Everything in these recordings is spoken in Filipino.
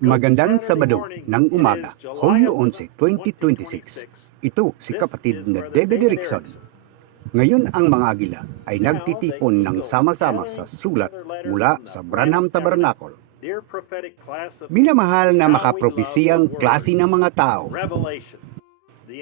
Magandang Sabado ng umaga, Hulyo 11, 2026. Ito si kapatid na David Erickson. Ngayon ang mga agila ay nagtitipon ng sama-sama sa sulat mula sa Branham Tabernacle. Minamahal na makapropesiyang klase ng mga tao.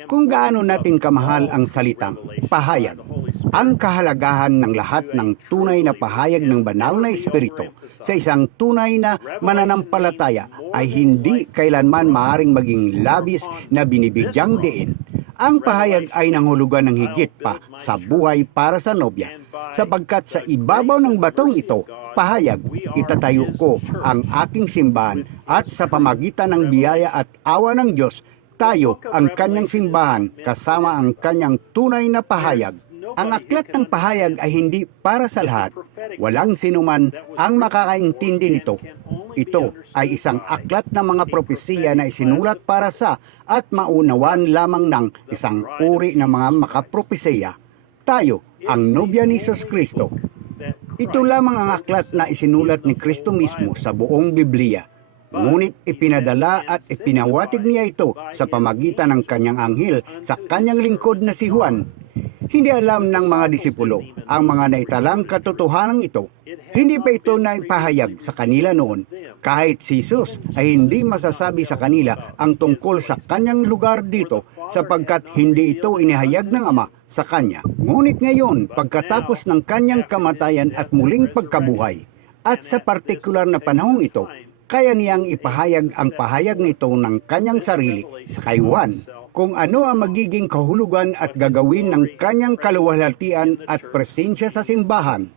Kung gaano natin kamahal ang salitang pahayag, ang kahalagahan ng lahat ng tunay na pahayag ng banal na espiritu sa isang tunay na mananampalataya ay hindi kailanman maaaring maging labis na binibigyang diin. Ang pahayag ay nanghulugan ng higit pa sa buhay para sa nobya, sapagkat sa ibabaw ng batong ito, pahayag, itatayo ko ang aking simbahan at sa pamagitan ng biyaya at awa ng Diyos, tayo ang kanyang simbahan kasama ang kanyang tunay na pahayag. Ang aklat ng pahayag ay hindi para sa lahat. Walang sinuman ang makakaintindi nito. Ito ay isang aklat ng mga propesiya na isinulat para sa at maunawan lamang ng isang uri ng mga makapropesiya. Tayo, ang nobya ni Jesus Kristo. Ito lamang ang aklat na isinulat ni Kristo mismo sa buong Biblia. Ngunit ipinadala at ipinawatig niya ito sa pamagitan ng kanyang anghel sa kanyang lingkod na si Juan. Hindi alam ng mga disipulo ang mga naitalang katotohanan ito. Hindi pa ito naipahayag sa kanila noon. Kahit si Jesus ay hindi masasabi sa kanila ang tungkol sa kanyang lugar dito sapagkat hindi ito inihayag ng Ama sa kanya. Ngunit ngayon, pagkatapos ng kanyang kamatayan at muling pagkabuhay, at sa partikular na panahong ito, kaya niyang ipahayag ang pahayag nito ng kanyang sarili sa kay Juan, kung ano ang magiging kahulugan at gagawin ng kanyang kaluwalhatian at presensya sa simbahan.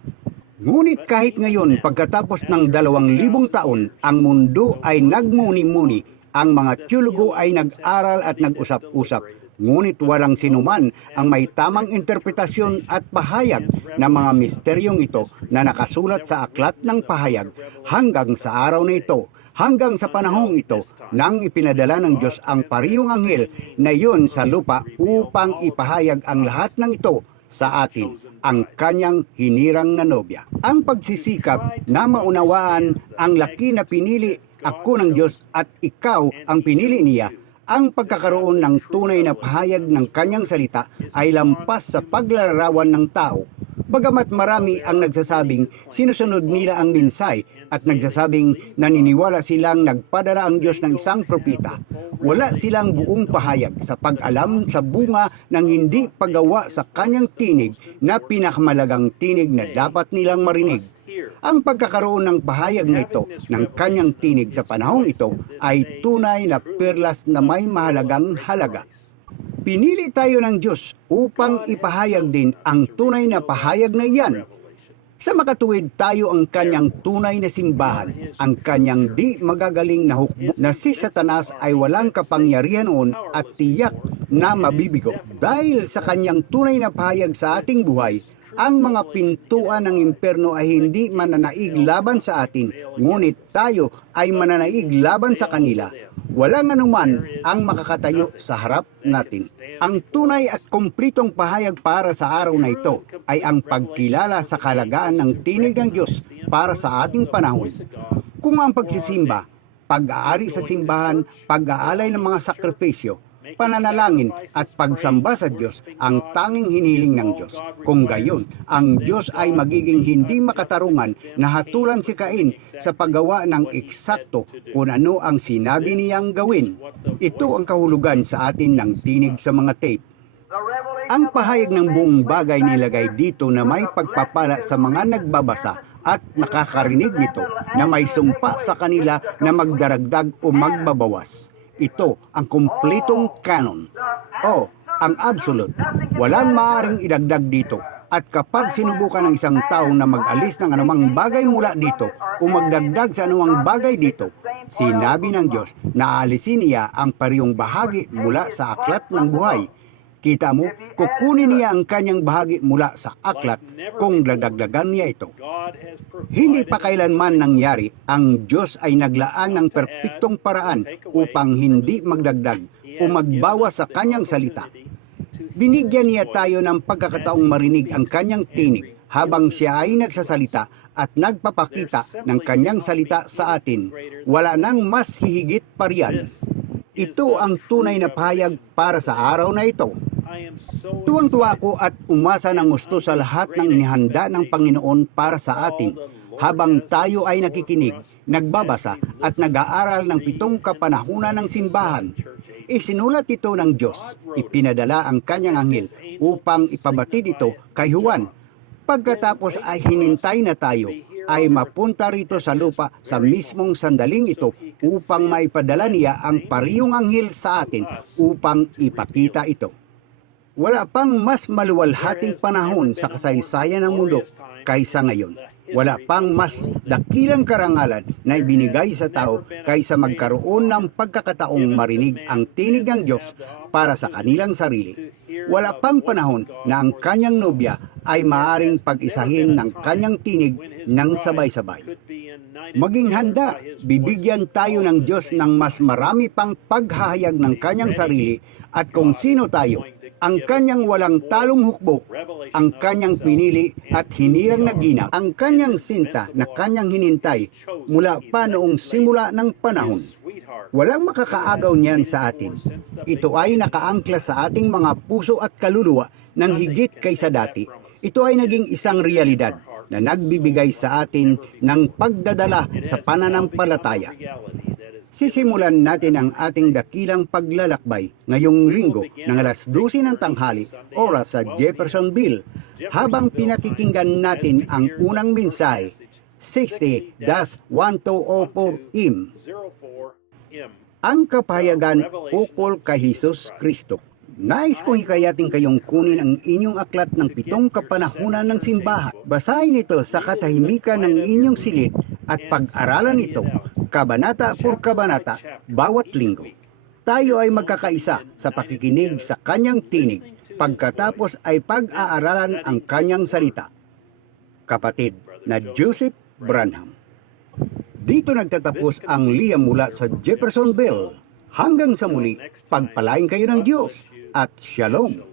Ngunit kahit ngayon, pagkatapos ng 2,000 taon, ang mundo ay nagmuni-muni, ang mga teologo ay nag-aral at nag-usap-usap, ngunit walang sinuman ang may tamang interpretasyon at pahayag ng mga misteryong ito na nakasulat sa aklat ng pahayag hanggang sa araw na ito. Hanggang sa panahong ito, nang ipinadala ng Diyos ang parihong anghel na iyon sa lupa upang ipahayag ang lahat ng ito sa atin, ang kanyang hinirang na nobya. Ang pagsisikap na maunawaan ang laki na pinili ako ng Diyos at ikaw ang pinili niya, ang pagkakaroon ng tunay na pahayag ng kanyang salita ay lampas sa paglalarawan ng tao. Bagamat marami ang nagsasabing sinusunod nila ang minsay at nagsasabing naniniwala silang nagpadala ang Diyos ng isang propeta, wala silang buong pahayag sa pag-alam sa bunga ng hindi paggawa sa kanyang tinig na pinakamalagang tinig na dapat nilang marinig. Ang pagkakaroon ng pahayag na ito ng kanyang tinig sa panahong ito ay tunay na perlas na may mahalagang halaga. Pinili tayo ng Diyos upang ipahayag din ang tunay na pahayag na iyan. Sa makatuwid tayo ang kanyang tunay na simbahan, ang kanyang di magagaling na hukbo na si Satanas ay walang kapangyarihan noon at tiyak na mabibigo. Dahil sa kanyang tunay na pahayag sa ating buhay, ang mga pintuan ng impyerno ay hindi mananaig laban sa atin, ngunit tayo ay mananaig laban sa kanila. Walang anuman ang makakatayo sa harap natin. Ang tunay at kumpletong pahayag para sa araw na ito ay ang pagkilala sa kahalagaan ng tinig ng Diyos para sa ating panahon. Kung ang pagsisimba, pag-aari sa simbahan, pag-aalay ng mga sakripisyo, pananalangin at pagsamba sa Diyos ang tanging hiniling ng Diyos. Kung gayon, ang Diyos ay magiging hindi makatarungan na hatulan si Cain sa paggawa ng eksakto kung ano ang sinabi niyang gawin. Ito ang kahulugan sa atin ng tinig sa mga tape. Ang pahayag ng buong bagay nilagay dito na may pagpapala sa mga nagbabasa at nakakarinig nito na may sumpa sa kanila na magdaragdag o magbabawas. Ito ang kumpletong canon o ang absolute. Walang maaaring idagdag dito. At kapag sinubukan ng isang tao na mag-alis ng anumang bagay mula dito o magdagdag sa anumang bagay dito, sinabi ng Diyos na aalisin niya ang parehong bahagi mula sa aklat ng buhay. Kita mo, kukunin niya ang kanyang bahagi mula sa aklat kung dadagdagan niya ito. Hindi pa kailanman nangyari, ang Diyos ay naglaan ng perpektong paraan upang hindi magdagdag o magbawas sa kanyang salita. Binigyan niya tayo ng pagkakataong marinig ang kanyang tinig habang siya ay nagsasalita at nagpapakita ng kanyang salita sa atin, wala nang mas hihigit pa riyan. Ito ang tunay na pahayag para sa araw na ito. Tuwang-tuwa ako at umasa ng gusto sa lahat ng inihanda ng Panginoon para sa atin habang tayo ay nakikinig, nagbabasa at nag-aaral ng 7 kapanahunan ng simbahan. Isinulat ito ng Diyos, ipinadala ang kanyang anghel upang ipabatid ito kay Juan. Pagkatapos ay hinintay na tayo ay mapunta rito sa lupa sa mismong sandaling ito upang maipadala niya ang parihong anghel sa atin upang ipakita ito. Wala pang mas maluwalhating panahon sa kasaysayan ng mundo kaysa ngayon. Wala pang mas dakilang karangalan na ibinigay sa tao kaysa magkaroon ng pagkakataong marinig ang tinig ng Diyos para sa kanilang sarili. Wala pang panahon na ang kanyang nobya ay maaaring pag-isahin ng kanyang tinig ng sabay-sabay. Maging handa, bibigyan tayo ng Diyos ng mas marami pang paghahayag ng kanyang sarili at kung sino tayo, ang kanyang walang talong hukbo, ang kanyang pinili at hinirang na ginang, ang kanyang sinta na kanyang hinintay mula pa noong simula ng panahon. Walang makakaagaw niyan sa atin. Ito ay nakaangkla sa ating mga puso at kaluluwa ng higit kaysa dati. Ito ay naging isang realidad na nagbibigay sa atin ng pagdadala sa pananampalataya. Sisimulan natin ang ating dakilang paglalakbay ngayong linggo ng alas 12 ng tanghali, oras sa Jeffersonville, habang pinakikinggan natin ang unang mensahe, 60-1204M. Ang kapahayagan ukol kay Hesus Kristo. Nais kong hikayatin kayong kunin ang inyong aklat ng 7 kapanahunan ng simbahan. Basahin ito sa katahimikan ng inyong silid at pag-aralan ito kabanata por kabanata bawat linggo. Tayo ay magkakaisa sa pakikinig sa kanyang tinig, pagkatapos ay pag-aaralan ang kanyang salita. Kapatid na Joseph Branham. Dito nagtatapos ang liyam mula sa Jeffersonville. Hanggang sa muli, pagpalain kayo ng Diyos at Shalom.